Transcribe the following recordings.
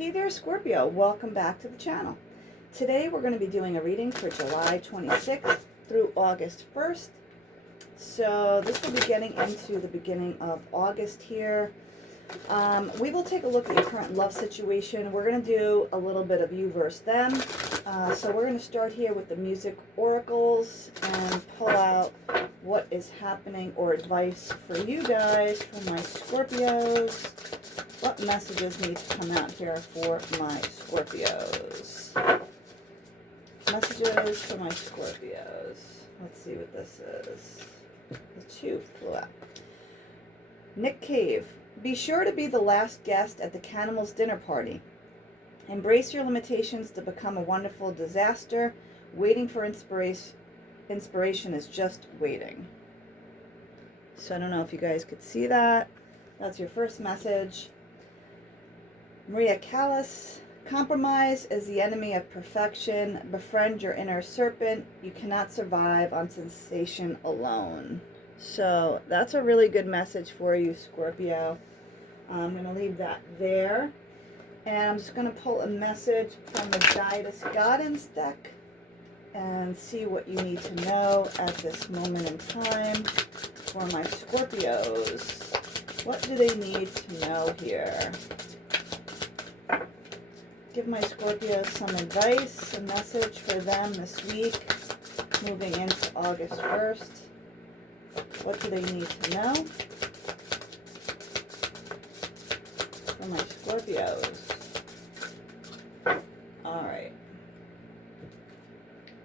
Hey there, Scorpio. Welcome back to the channel. Today we're going to be doing a reading for July 26th through August 1st. So this will be getting into the beginning of August here. We will take a look at your current love situation. We're going to do a little bit of you versus them. So we're going to start here with the music oracles and pull out what is happening or advice for you guys, for my Scorpios. What messages need to come out here for my Scorpios? Messages for my Scorpios. Let's see what this is. The 2 flew out. Nick Cave. Be sure to be the last guest at the Canimals dinner party. Embrace your limitations to become a wonderful disaster. Waiting for inspiration. Inspiration is just waiting. So I don't know if you guys could see that. That's your first message. Maria Callas. Compromise is the enemy of perfection. Befriend your inner serpent. You cannot survive on sensation alone. So that's a really good message for you, Scorpio. I'm going to leave that there. And I'm just going to pull a message from the Guidance Guidance deck and see what you need to know at this moment in time for my Scorpios. What do they need to know here? Give my Scorpios some advice, a message for them this week, moving into August 1st. What do they need to know for my Scorpios? Alright.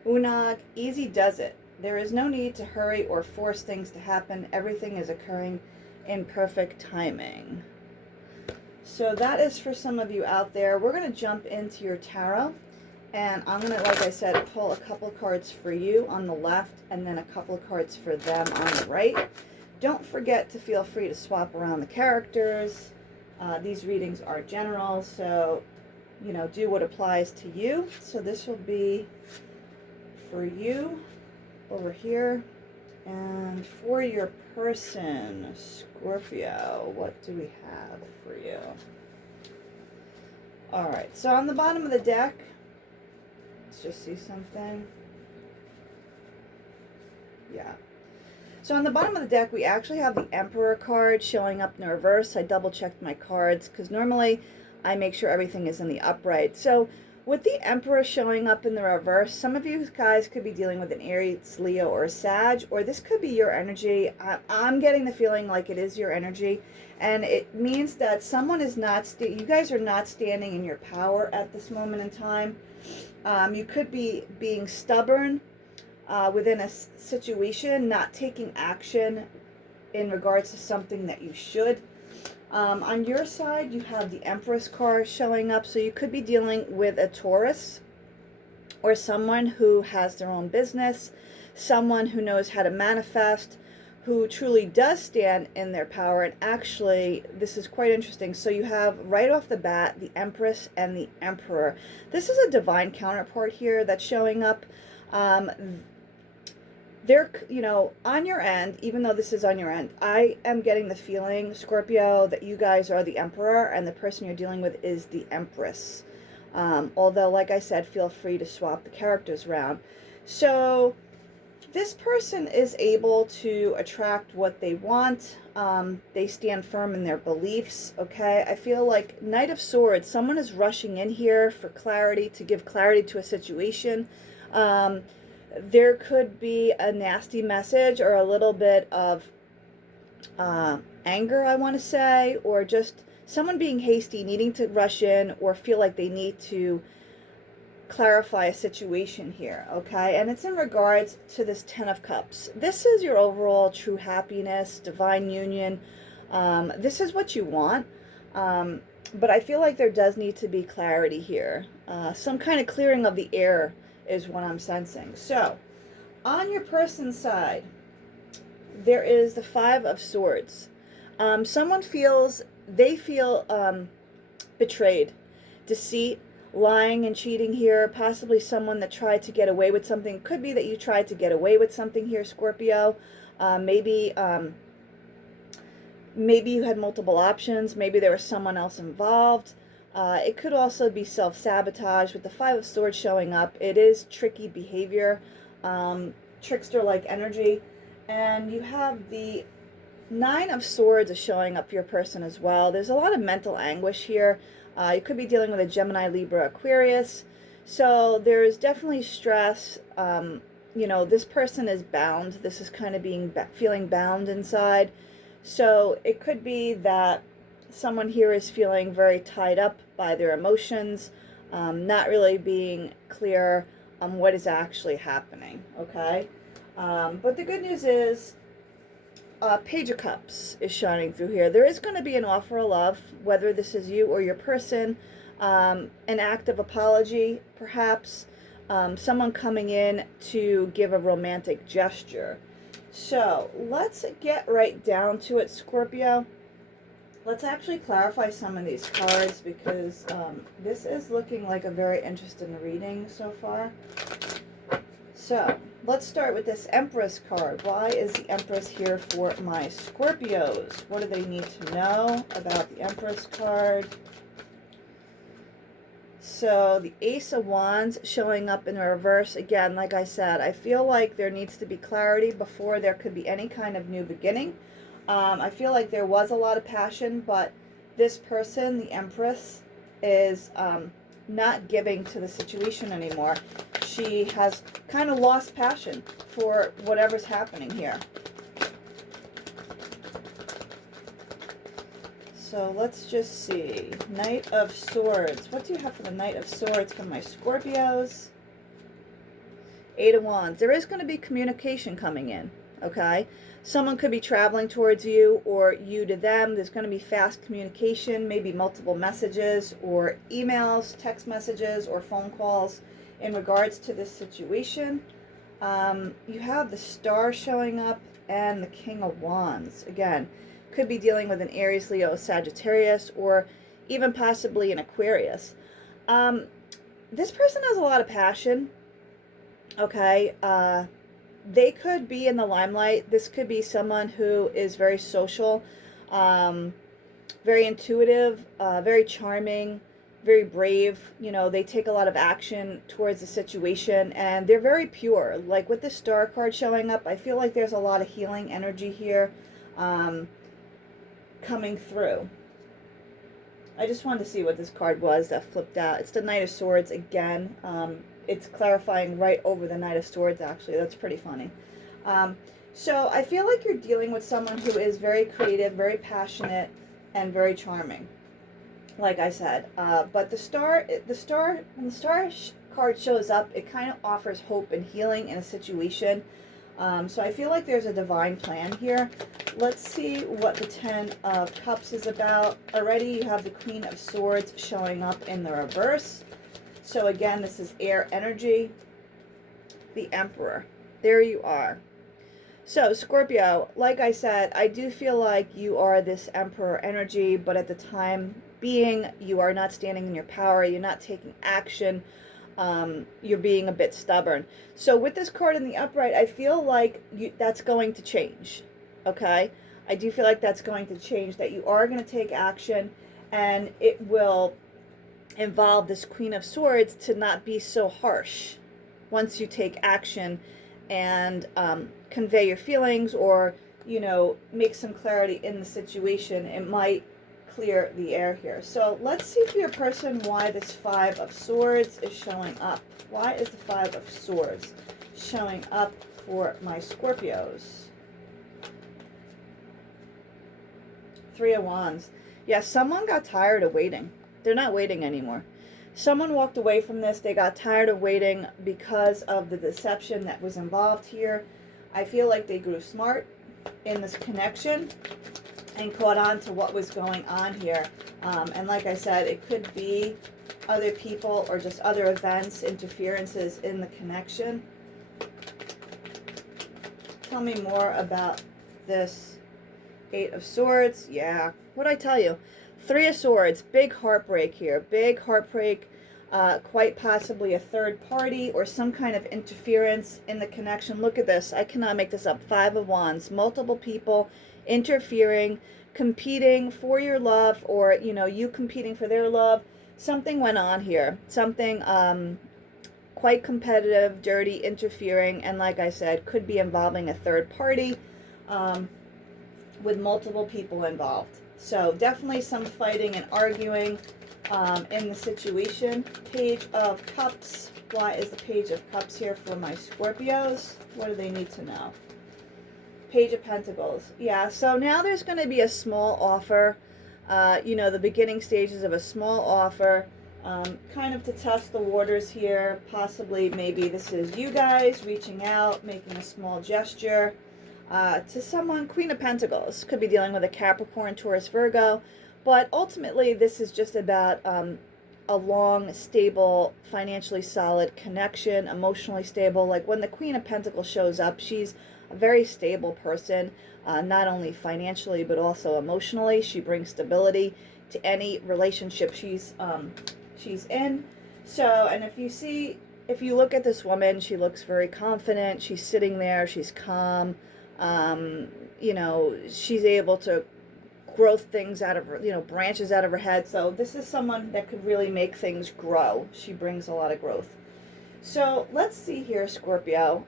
Unag, easy does it. There is no need to hurry or force things to happen. Everything is occurring in perfect timing. So that is for some of you out there. We're going to jump into your tarot. And I'm going to, like I said, pull a couple cards for you on the left and then a couple cards for them on the right. Don't forget to feel free to swap around the characters. These readings are general, so, you know, do what applies to you. So this will be for you over here. And for your person, Scorpio, what do we have for you? Alright, so on the bottom of the deck, let's just see something. Yeah. So on the bottom of the deck, we actually have the Emperor card showing up in the reverse. I double checked my cards because normally I make sure everything is in the upright. So with the Emperor showing up in the reverse, some of you guys could be dealing with an Aries, Leo, or a Sag, or this could be your energy. I'm getting the feeling like it is your energy, and it means that someone is not, you guys are not standing in your power at this moment in time. You could be being stubborn within a situation, not taking action in regards to something that you should. On your side, you have the Empress card showing up, so you could be dealing with a Taurus or someone who has their own business, someone who knows how to manifest, who truly does stand in their power. And actually, this is quite interesting. So you have right off the bat the Empress and the Emperor. This is a divine counterpart here that's showing up. They're, you know, on your end, even though this is on your end, I am getting the feeling, Scorpio, that you guys are the Emperor and the person you're dealing with is the Empress. Although, like I said, feel free to swap the characters around. So this person is able to attract what they want. They stand firm in their beliefs, okay? I feel like Knight of Swords, someone is rushing in here for clarity, to give clarity to a situation. There could be a nasty message or a little bit of anger, I want to say, or just someone being hasty, needing to rush in or feel like they need to clarify a situation here, okay? And it's in regards to this 10 of Cups. This is your overall true happiness, divine union. This is what you want. But I feel like there does need to be clarity here. Some kind of clearing of the air is what I'm sensing. So, on your person's side, there is the 5 of Swords. Someone feels, they feel betrayed, deceit, lying and cheating here, possibly someone that tried to get away with something. Could be that you tried to get away with something here, Scorpio. Maybe you had multiple options. Maybe there was someone else involved. It could also be self-sabotage. With the Five of Swords showing up, it is tricky behavior, trickster-like energy. And you have the Nine of Swords is showing up for your person as well. There's a lot of mental anguish here. You could be dealing with a Gemini, Libra, Aquarius. So there's definitely stress. This person is bound. This is kind of feeling bound inside. So it could be that someone here is feeling very tied up by their emotions, not really being clear on what is actually happening, okay? But the good news is Page of Cups is shining through here. There is going to be an offer of love, whether this is you or your person, an act of apology, perhaps, someone coming in to give a romantic gesture. So let's get right down to it, Scorpio. Let's actually clarify some of these cards because this is looking like a very interesting reading so far. So let's start with this Empress card. Why is the Empress here for my Scorpios? What do they need to know about the Empress card? So the Ace of Wands showing up in reverse. Again, like I said, I feel like there needs to be clarity before there could be any kind of new beginning. I feel like there was a lot of passion, but this person, the Empress, is not giving to the situation anymore. She has kind of lost passion for whatever's happening here. So let's just see. Knight of Swords. What do you have for the Knight of Swords for my Scorpios? Eight of Wands. There is going to be communication coming in, okay? Someone could be traveling towards you or you to them. There's going to be fast communication, maybe multiple messages or emails, text messages, or phone calls in regards to this situation. You have the Star showing up and the King of Wands. Again, could be dealing with an Aries, Leo, Sagittarius, or even possibly an Aquarius. This person has a lot of passion, okay? They could be in the limelight. This could be someone who is very social, very intuitive, very charming, very brave. You know, they take a lot of action towards the situation, and they're very pure. Like with the Star card showing up, I feel like there's a lot of healing energy here coming through. I just wanted to see what this card was that flipped out. It's the Knight of Swords again. It's clarifying right over the Knight of Swords, actually. That's pretty funny. So I feel like you're dealing with someone who is very creative, very passionate, and very charming, like I said. But when the Star card shows up, it kind of offers hope and healing in a situation. So I feel like there's a divine plan here. Let's see what the Ten of Cups is about. Already you have the Queen of Swords showing up in the reverse. So again, this is air energy. The Emperor. There you are. So Scorpio, like I said, I do feel like you are this Emperor energy, but at the time being, you are not standing in your power. You're not taking action. You're being a bit stubborn. So with this card in the upright, I feel like that's going to change. Okay? I do feel like that's going to change, that you are going to take action, and it will involve this Queen of Swords to not be so harsh once you take action and convey your feelings, or, you know, make some clarity in the situation. It might clear the air here. So let's see for your person why this Five of Swords is showing up. Why is the Five of Swords showing up for my Scorpios? Three of Wands. Yeah, someone got tired of waiting. They're not waiting anymore. Someone walked away from this. They got tired of waiting because of the deception that was involved here. I feel like they grew smart in this connection and caught on to what was going on here. And like I said, it could be other people or just other events, interferences in the connection. Tell me more about this Eight of Swords. Yeah, what'd I tell you? Three of Swords, big heartbreak here. Big heartbreak, quite possibly a third party or some kind of interference in the connection. Look at this. I cannot make this up. Five of Wands, multiple people interfering, competing for your love, or, you know, you competing for their love. something went on here. Something quite competitive, dirty, interfering, and like I said, could be involving a third party with multiple people involved. So definitely some fighting and arguing in the situation. Page of Cups. Why is the Page of Cups here for my Scorpios? What do they need to know? Page of Pentacles. Yeah, so now there's going to be a small offer. You know, the beginning stages of a small offer. Kind of to test the waters here. Possibly, maybe this is you guys reaching out, making a small gesture to someone. Queen of Pentacles. Could be dealing with a Capricorn, Taurus, Virgo. But ultimately, this is just about a long, stable, financially solid connection, emotionally stable. Like when the Queen of Pentacles shows up, she's a very stable person, not only financially, but also emotionally. She brings stability to any relationship she's in. So, and if you look at this woman, she looks very confident. She's sitting there. She's calm. You know, she's able to growth things out of her, you know, branches out of her head. So this is someone that could really make things grow. She brings a lot of growth. So let's see here, Scorpio.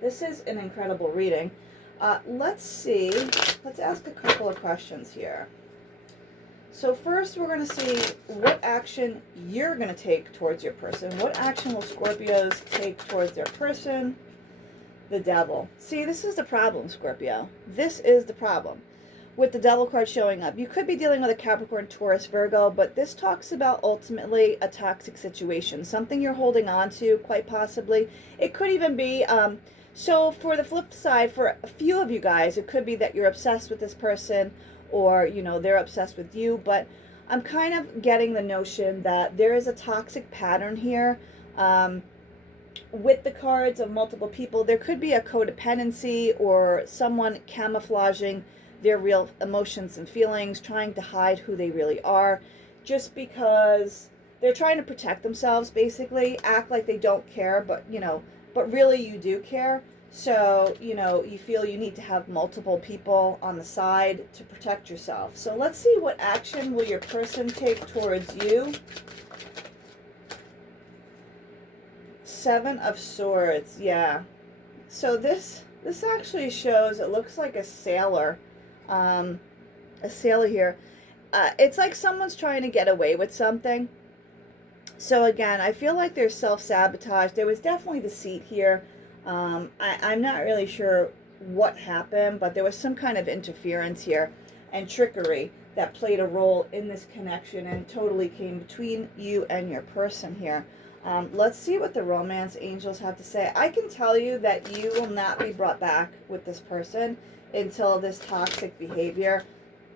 This is an incredible reading. Let's see. Let's ask a couple of questions here. So first, we're going to see what action you're going to take towards your person. What action will Scorpios take towards their person? The Devil. See, this is the problem, Scorpio. This is the problem with the Devil card showing up. You could be dealing with a Capricorn, Taurus, Virgo, but this talks about ultimately a toxic situation, something you're holding on to, quite possibly. It could even be, so for the flip side, for a few of you guys, it could be that you're obsessed with this person, or, you know, they're obsessed with you, but I'm kind of getting the notion that there is a toxic pattern here. With the cards of multiple people, there could be a codependency or someone camouflaging their real emotions and feelings, trying to hide who they really are, just because they're trying to protect themselves, basically, act like they don't care, but, you know, but really you do care. So, you know, you feel you need to have multiple people on the side to protect yourself. So let's see what action will your person take towards you. Seven of Swords, yeah. So this actually shows, it looks like a sailor here. It's like someone's trying to get away with something. So again, I feel like there's self-sabotage. There was definitely deceit here. I'm not really sure what happened, but there was some kind of interference here and trickery that played a role in this connection and totally came between you and your person here. Let's see what the romance angels have to say. I can tell you that you will not be brought back with this person until this toxic behavior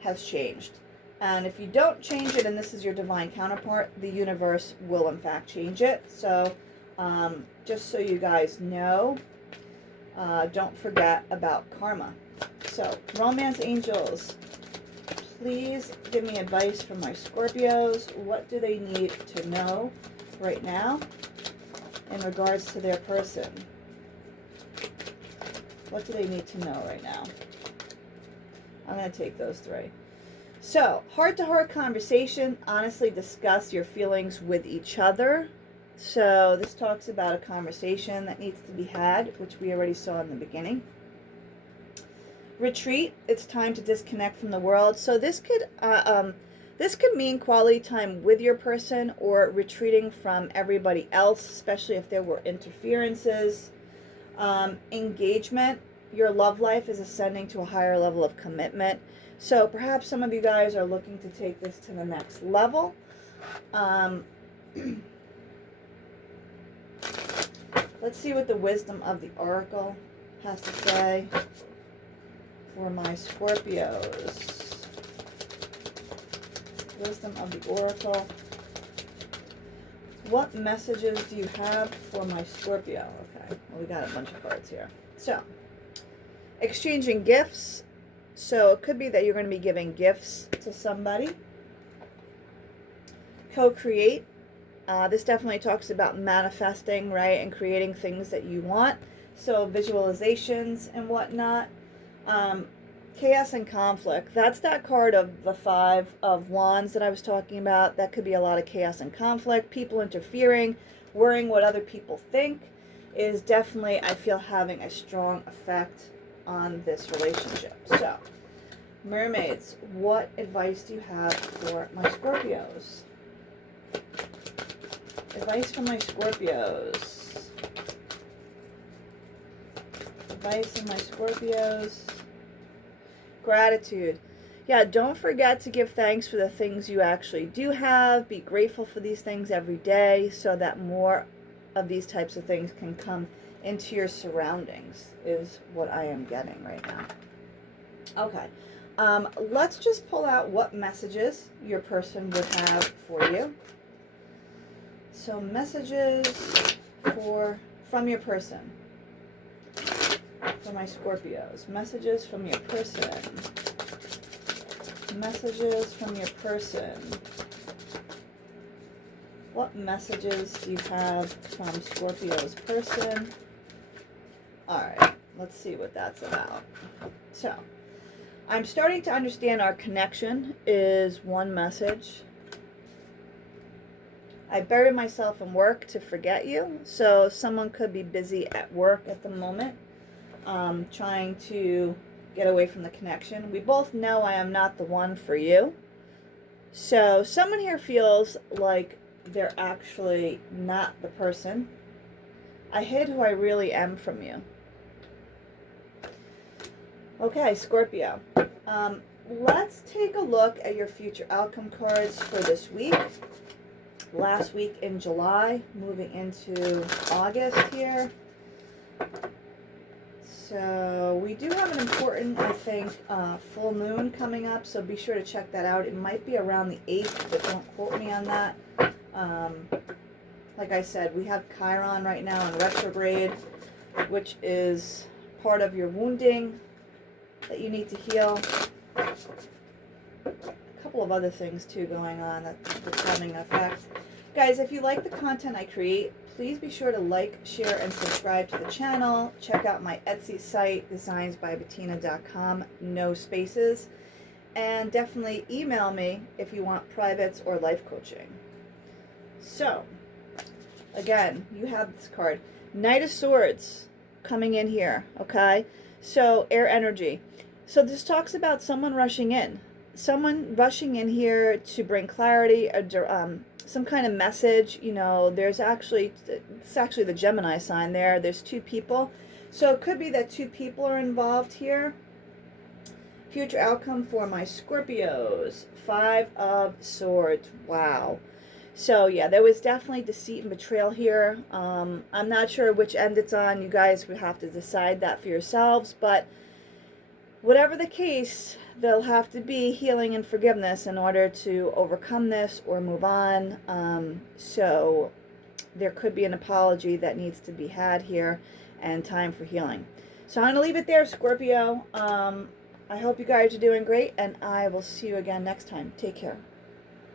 has changed. And if you don't change it, and this is your divine counterpart, the universe will in fact change it. So just so you guys know, don't forget about karma. So romance angels, please give me advice for my Scorpios. What do they need to know right now in regards to their person? What do they need to know right now? I'm going to take those three. So, heart-to-heart conversation. Honestly, discuss your feelings with each other. So, this talks about a conversation that needs to be had, which we already saw in the beginning. Retreat. It's time to disconnect from the world. So, this could mean quality time with your person or retreating from everybody else, especially if there were interferences. Engagement. Your love life is ascending to a higher level of commitment. So perhaps some of you guys are looking to take this to the next level. Let's see what the wisdom of the oracle has to say for my Scorpios. Wisdom of the oracle. What messages do you have for my Scorpio? Okay, well, we got a bunch of cards here. So, exchanging gifts. So it could be that you're going to be giving gifts to somebody. Co-create. This definitely talks about manifesting, right, and creating things that you want. So visualizations and whatnot. Chaos and conflict. That's that card of the Five of Wands that I was talking about. That could be a lot of chaos and conflict. People interfering, worrying what other people think is definitely, I feel, having a strong effect on this relationship. So, mermaids, what advice do you have for my Scorpios? Advice for my Scorpios. Advice for my Scorpios. Gratitude. Yeah, don't forget to give thanks for the things you actually do have. Be grateful for these things every day so that more of these types of things can come into your surroundings, is what I am getting right now. Okay. Let's just pull out what messages your person would have for you. So messages from your person. For my Scorpios. Messages from your person. Messages from your person. What messages do you have from Scorpio's person? Alright, let's see what that's about. So, I'm starting to understand our connection is one message. I buried myself in work to forget you. So someone could be busy at work at the moment, trying to get away from the connection. We both know I am not the one for you. So someone here feels like they're actually not the person. I hid who I really am from you. Okay, Scorpio. Let's take a look at your future outcome cards for this week. Last week in July, moving into August here. So we do have an important, I think, full moon coming up, so be sure to check that out. It might be around the 8th, but don't quote me on that. Like I said, we have Chiron right now in retrograde, which is part of your wounding that you need to heal. A couple of other things too going on that's having an effect. Guys, if you like the content I create, please be sure to like, share, and subscribe to the channel. Check out my Etsy site, designsbybettina.com, no spaces. And definitely email me if you want privates or life coaching. So, again, you have this card. Knight of Swords coming in here, okay? So, air energy. So this talks about someone rushing in. Someone rushing in here to bring clarity, some kind of message. You know, it's actually the Gemini sign there. There's two people. So it could be that two people are involved here. Future outcome for my Scorpios. 5 of Swords. Wow. So yeah, there was definitely deceit and betrayal here. I'm not sure which end it's on. You guys would have to decide that for yourselves. But whatever the case, there'll have to be healing and forgiveness in order to overcome this or move on. So there could be an apology that needs to be had here and time for healing. So I'm going to leave it there, Scorpio. I hope you guys are doing great, and I will see you again next time. Take care.